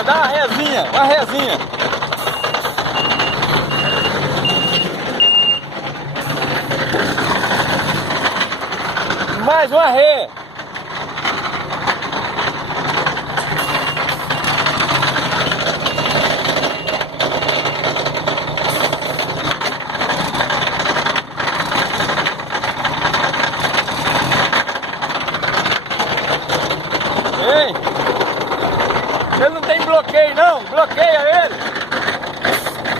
rezinha, dá uma rezinha, uma rezinha. Mais uma ré. Ei, ele não tem bloqueio não, bloqueia ele.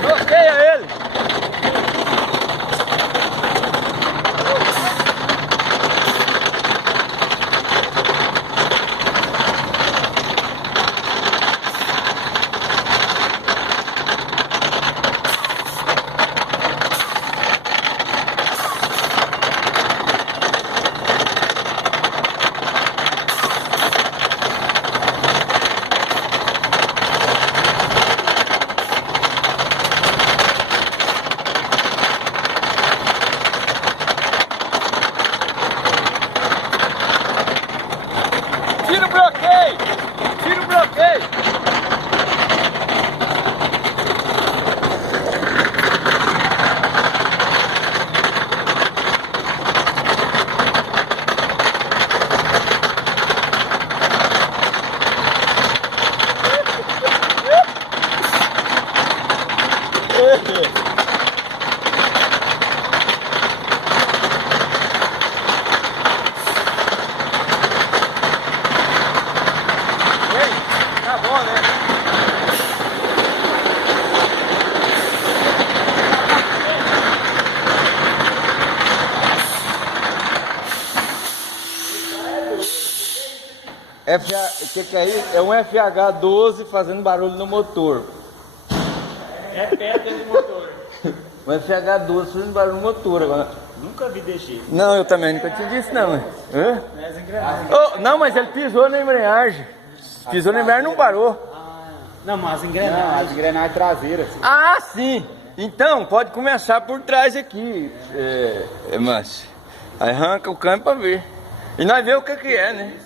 Bloqueia ele. Tira o bloqueio! Tira o bloqueio! Tá bom, né? O que é isso? É um FH12 fazendo barulho no motor. É pedra do motor. Um FH12 fazendo barulho no motor agora. Nunca vi deixar. Não, eu também nunca tinha visto não. Hã? As engrenagens. Oh, não, mas ele pisou na embreagem. Pisou na embreagem e não parou. Não, mas as engrenagens. As engrenagens traseiras. Ah, sim! Então, pode começar por trás aqui, Márcio. Aí arranca o câmbio pra ver. E nós vemos o que é, né?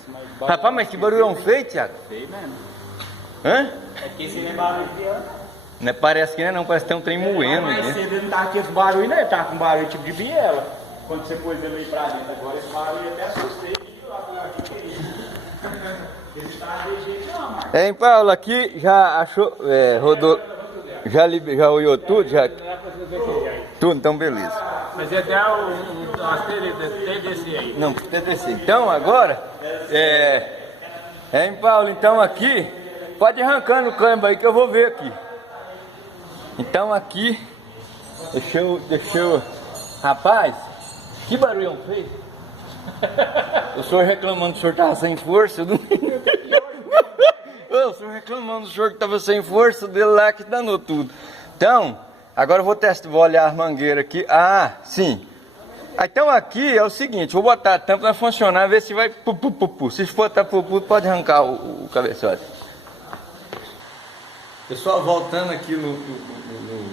Rapaz, mas que barulhão feio, Thiago? Feio mesmo. Hã? É que esse barulho aqui, ó. Não é, parece que não é não, parece que tem um trem moendo, Mais né? cedo ele não tá aqui esse barulho, né? Ele tá com barulho tipo de biela. Quando você pôs ele aí pra dentro, agora esse barulho até assustei. Ele tá de jeito não, Marcos. Hein, Paulo, aqui já achou, rodou, já olhou tudo? Já, tudo, então beleza. Mas é até umas TDC aí. Não, TDC. Então agora, hein, Paulo, então aqui, pode ir arrancando o câmbio aí que eu vou ver aqui. Então aqui, deixa eu, rapaz, que barulhão feio. O senhor reclamando que o senhor estava sem força, eu não... O senhor reclamando do senhor que estava sem força, dele lá que danou tudo. Então, agora eu vou testar, vou olhar as mangueiras aqui. Ah, sim. Então aqui é o seguinte, vou botar a tampa para funcionar, ver se vai pu. Se for pode arrancar o cabeçote. Pessoal, voltando aqui no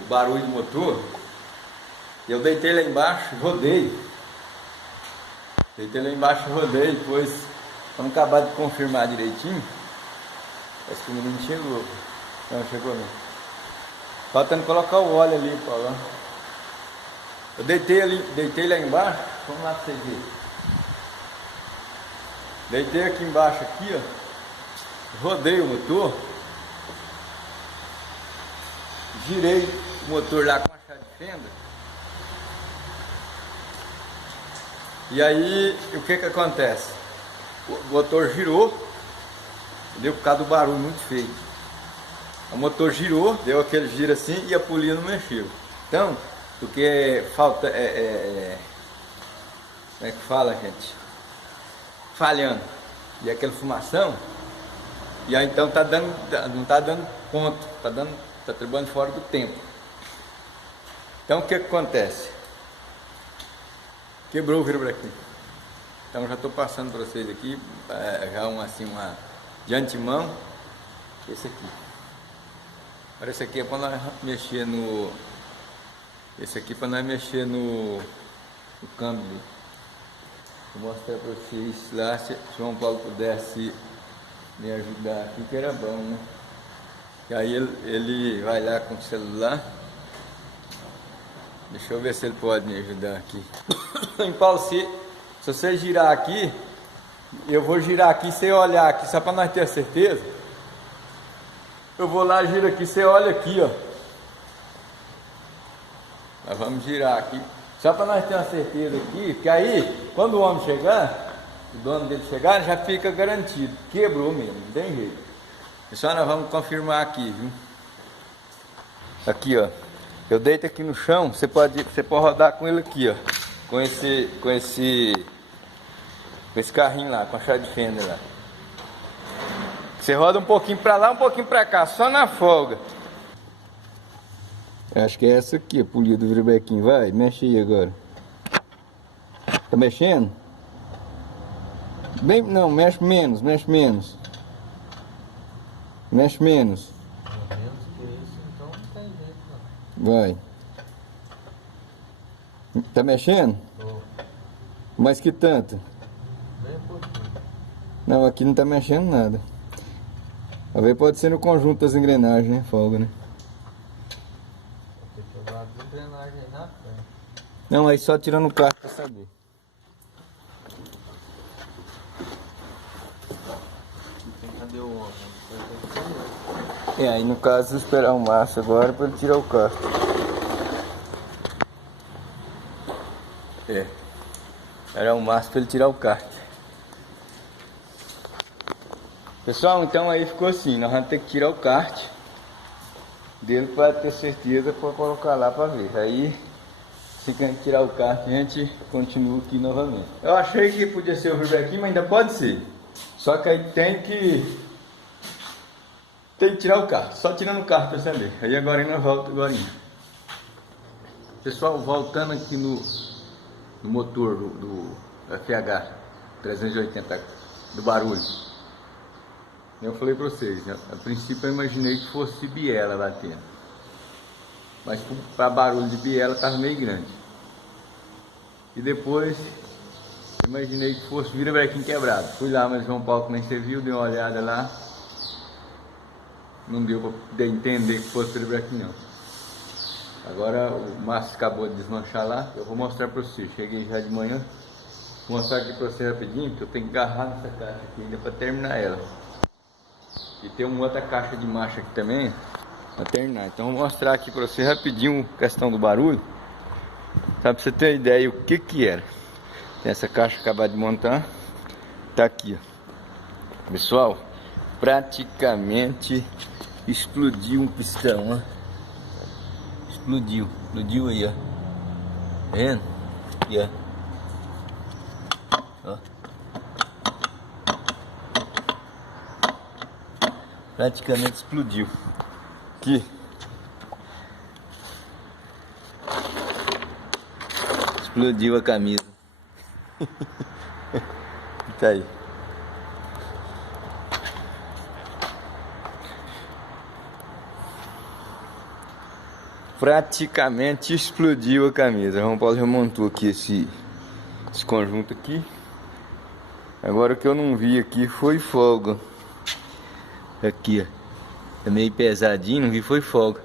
barulho do motor, eu deitei lá embaixo, rodei. Deitei lá embaixo, rodei, depois vamos acabar de confirmar direitinho. Parece que o menino chegou. Não, chegou não. Faltando colocar o óleo ali, Paulo. Eu deitei lá embaixo, vamos lá pra você ver. Deitei aqui embaixo, aqui, ó. Rodei o motor. Girei o motor lá com a chave de fenda. E aí, o que acontece? O motor girou, deu por causa do barulho muito feio. O motor girou, deu aquele giro assim e a polia não mexeu. Então, porque falta, como é que fala, gente? Falhando. E aquela fumação, e aí então não tá dando ponto, tá trabalhando fora do tempo. Então, o que acontece? Quebrou o virabrequim. Então já estou passando para vocês aqui, já uma de antemão, esse aqui. Agora esse aqui é para nós mexer no... Esse aqui para nós mexer no câmbio. Vou mostrar para vocês lá, se João Paulo pudesse me ajudar aqui, que era bom, né? E aí ele vai lá com o celular. Deixa eu ver se ele pode me ajudar aqui. Em Paulo, se você girar aqui, eu vou girar aqui, você olhar aqui, só para nós ter a certeza. Eu vou lá, giro aqui, você olha aqui, ó. Nós vamos girar aqui, só para nós ter uma certeza aqui, que aí, quando o homem chegar, o dono dele chegar, já fica garantido. Quebrou mesmo, não tem jeito. E só nós vamos confirmar aqui, viu? Aqui, ó. Eu deito aqui no chão, você pode rodar com ele aqui, ó. Com esse carrinho lá, com a chave de fenda lá. Você roda um pouquinho pra lá, um pouquinho pra cá, só na folga. Eu acho que é essa aqui, a polia do virbequinho. Vai, mexe aí agora. Tá mexendo? Bem, não, mexe menos, mexe menos. Mexe menos. Menos que isso, então não tem jeito não. Vai. Tá mexendo? Tô. Mas que tanto? Bem pouquinho. Não, aqui não tá mexendo nada. Talvez pode ser no conjunto das engrenagens, né? Folga, né? Vou ter que jogar a engrenagem aí na frente. Não, aí só tirando o carro pra saber. Cadê o homem? Aí no caso esperar o Márcio agora para ele tirar o carro. Era o Márcio para ele tirar o kart. Pessoal, então aí ficou assim, nós vamos ter que tirar o kart dele para ter certeza para colocar lá para ver. Aí, se a gente tirar o kart, a gente continua aqui novamente. Eu achei que podia ser o Rubequinho, mas ainda pode ser. Só que aí tem que tirar o kart, só tirando o kart para saber. Aí agora nós voltamos agora. Pessoal, voltando aqui no motor do FH 380 do barulho. Eu falei para vocês, a princípio eu imaginei que fosse biela batendo, mas para barulho de biela estava meio grande. E depois imaginei que fosse virabrequim quebrado. Fui lá, mas João Paulo, como você viu, deu uma olhada lá, não deu para entender que fosse virabrequim não. Agora o Márcio acabou de desmanchar lá, eu vou mostrar para vocês. Cheguei já de manhã, vou mostrar aqui para vocês rapidinho, que eu tenho que agarrar nessa caixa aqui ainda para terminar ela. E tem uma outra caixa de marcha aqui também, para terminar. Então vou mostrar aqui para vocês rapidinho a questão do barulho, para você ter ideia o que era. Tem essa caixa acabada de montar, tá aqui, ó. Pessoal, praticamente explodiu um pistão, ó. Explodiu aí, ó. Tá vendo? Aqui, ó. Praticamente explodiu. Aqui. Explodiu a camisa. Tá aí. Praticamente explodiu a camisa. João Paulo já montou aqui esse conjunto aqui. Agora o que eu não vi aqui foi folga. Aqui, ó. É meio pesadinho, não vi foi folga.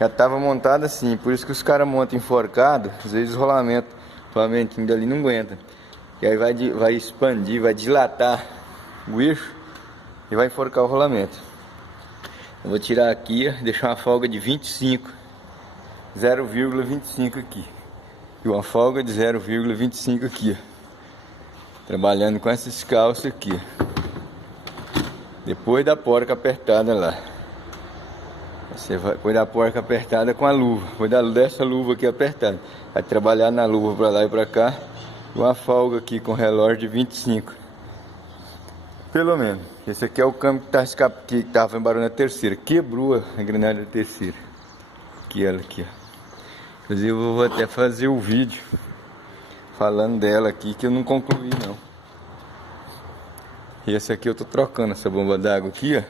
Já tava montado assim, por isso que os caras montam enforcado. Às vezes o rolamento dali não aguenta. E aí vai expandir, vai dilatar o eixo e vai enforcar o rolamento. Eu vou tirar aqui, ó, deixar uma folga de 25. 0,25 aqui e uma folga de 0,25 aqui, ó. Trabalhando com esses calços aqui, depois da porca apertada lá. Você vai depois da porca apertada com a luva, depois dessa luva aqui apertada, vai trabalhar na luva para lá e para cá, e uma folga aqui com relógio de 25 pelo menos. Esse aqui é o câmbio que estava em barulho na terceira, quebrou a engrenagem da terceira aqui, ela aqui, ó. Inclusive eu vou até fazer o vídeo falando dela aqui, que eu não concluí não. E esse aqui eu tô trocando essa bomba d'água aqui, ó,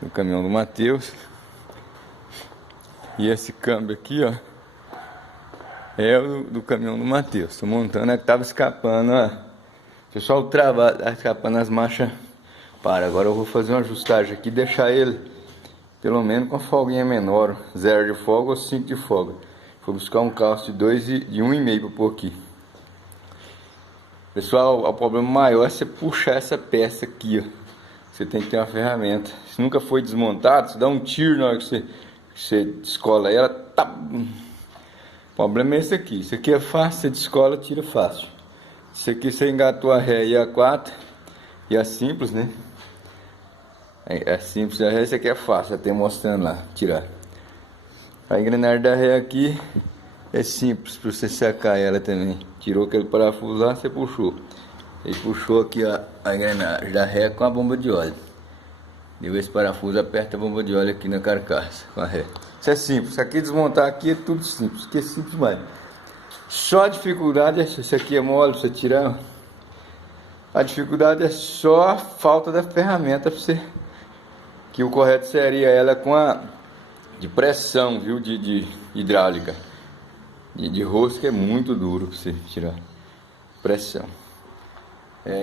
no caminhão do Matheus. E esse câmbio aqui, ó, é o do caminhão do Matheus. Tô montando, é que tava escapando, ó. Pessoal, escapando as marchas Agora eu vou fazer uma ajustagem aqui, deixar ele pelo menos com a folguinha menor, 0 de folga ou 5 de folga. Vou buscar um calço de 2 e de 1,5 para pôr aqui. Pessoal, o problema maior é você puxar essa peça aqui, ó. Você tem que ter uma ferramenta. Se nunca foi desmontado, você dá um tiro na hora que você descola ela, tá. O problema é esse aqui. Isso aqui é fácil, você descola, tira fácil. Isso aqui você engatou a ré e a 4 e a simples, né? É simples, a ré, esse aqui é fácil, até mostrando lá, tirar. A engrenagem da ré aqui é simples para você sacar ela também. Tirou aquele parafuso lá, você puxou. Ele puxou aqui a engrenagem da ré com a bomba de óleo. Deu esse parafuso, aperta a bomba de óleo aqui na carcaça com a ré. Isso é simples. Isso aqui desmontar aqui é tudo simples. Isso aqui é simples mais. Só a dificuldade é, isso aqui é mole pra você tirar. A dificuldade é só a falta da ferramenta para você. Que o correto seria ela com a de pressão, viu? De hidráulica. De rosca é muito duro para você tirar. Pressão.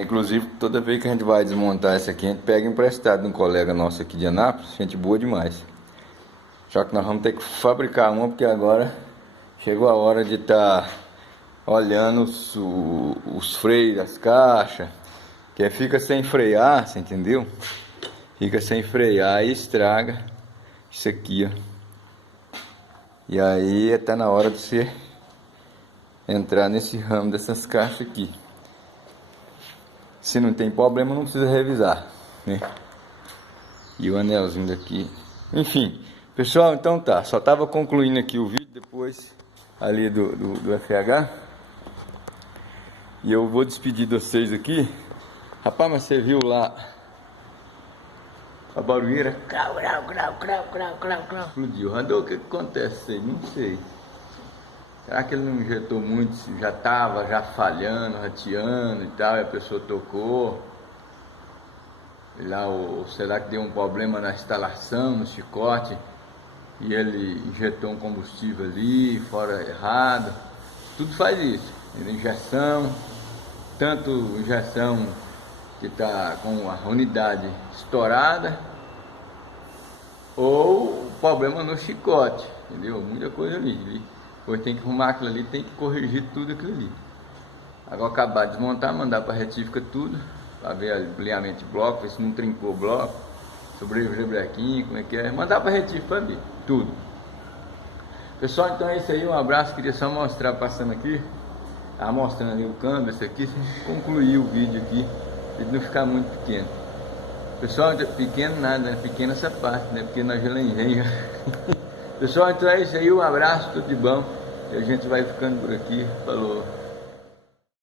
Inclusive, toda vez que a gente vai desmontar essa aqui, a gente pega emprestado de um colega nosso aqui de Anápolis, gente boa demais. Só que nós vamos ter que fabricar uma, porque agora chegou a hora de estar olhando os freios das caixas, que fica sem frear, você entendeu? Fica sem frear e estraga isso aqui, ó. E aí tá na hora de você entrar nesse ramo dessas caixas aqui. Se não tem problema, não precisa revisar, né? E o anelzinho daqui. Enfim, pessoal, então tá. Só tava concluindo aqui o vídeo depois ali do FH. E eu vou despedir de vocês aqui. Rapaz, mas você viu lá a barulheira? Crau, explodiu. Randô, o que acontece aí? Não sei. Será que ele não injetou muito? Já estava falhando, rateando e tal, e a pessoa tocou. E lá, será que deu um problema na instalação, no chicote, e ele injetou um combustível ali, fora errado? Tudo faz isso. Injeção, tanto injeção que está com a unidade estourada, ou problema no chicote, entendeu? Muita coisa ali. Depois tem que arrumar aquilo ali, tem que corrigir tudo aquilo ali. Agora acabar de desmontar, mandar para a retífica tudo, para ver o alinhamento de bloco, ver se não trincou o bloco, sobreviveu o brequinho, como é que é. Mandar para a retífica para ver tudo. Pessoal, então é isso aí, um abraço, queria só mostrar, passando aqui, estava mostrando ali o câmbio, esse aqui, concluir o vídeo aqui, para não ficar muito pequeno. Pessoal, pequeno nada, né? Pequena essa parte, né? Porque nós já lenhamos. Pessoal, então é isso aí, um abraço, tudo de bom. E a gente vai ficando por aqui. Falou.